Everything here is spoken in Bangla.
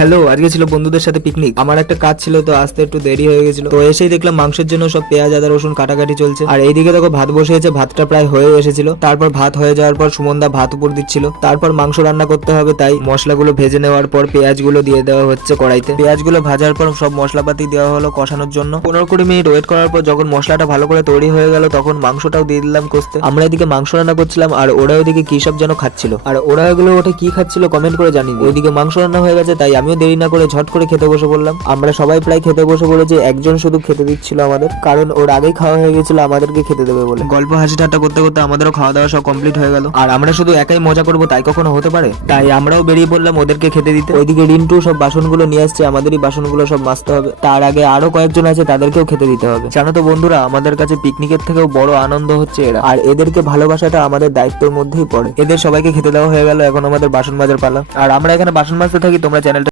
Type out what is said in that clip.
হ্যালো, আজকে ছিল বন্ধুদের সাথে পিকনিক। আমার একটা কাজ ছিল, তো আসতে একটু দেরি হয়ে গেছিল। তো এসেই দেখলাম মাংসের জন্য সব পেঁয়াজ আদা রসুন কাটাকাটি চলছে। আর এইদিকে দেখো ভাত বসিয়েছে, ভাতটা প্রায় হয়ে এসেছিল। তারপর ভাত হয়ে যাওয়ার পর সুমনদা ভাত উপর দিচ্ছিল। তারপর মাংস রান্না করতে হবে, তাই মশলাগুলো ভেজে নেওয়ার পর পেঁয়াজগুলো দিয়ে দেওয়া হচ্ছে কড়াইতে। পেঁয়াজগুলো ভাজার পর সব মশলাপাতি দেওয়া হলো কষানোর জন্য। 15-20 মিনিট ওয়েট করার পর যখন মশলাটা ভালো করে তৈরি হয়ে গেল, তখন মাংসটাও দিয়ে দিলাম কষতে। আমরা এদিকে মাংস রান্না করছিলাম, আর ওরা ওইদিকে কি সব যেন খাচ্ছিল। আর ওরা এগুলো ওঠে কি খাচ্ছিল কমেন্ট করে জানিয়ে। ওইদিকে মাংস রান্না হয়ে গেছে, তাই আমিও দেরি না করে ঝট করে খেতে বসে পড়লাম। আমরা সবাই প্রায় খেতে বসে পড়েছি, একজন শুধু খেতে দিচ্ছিল আমাদের, কারণ ওর আগেই খাওয়া হয়ে গেছিল আমাদেরকে খেতে দেবে বলে। গল্প হাসি ঠাট্টা করতে করতে আমাদেরও খাওয়া দাওয়া সব কমপ্লিট হয়ে গেল। আর আমরা শুধু একাই মজা করবো তাই কখনো হতে পারে? তাই আমরাও বেরিয়ে পড়লাম ওদেরকে খেতে দিতে। ওইদিকে রিন্টু সব বাসনগুলো নিয়ে আসছে, আমাদেরই বাসনগুলো সব মাজতে হবে। তার আগে আরো কয়েকজন আছে, তাদেরকেও খেতে দিতে হবে। জানো তো বন্ধুরা, আমাদের কাছে পিকনিকের থেকেও বড় আনন্দ হচ্ছে এরা। আর এদেরকে ভালোবাসাটা আমাদের দায়িত্বের মধ্যেই পড়ে। এদের সবাইকে খেতে দেওয়া হয়ে গেল, এখন আমাদের বাসন মাজার পালা। আর আমরা এখানে বাসন মাজতে থাকি, তোমরা চ্যানেলটা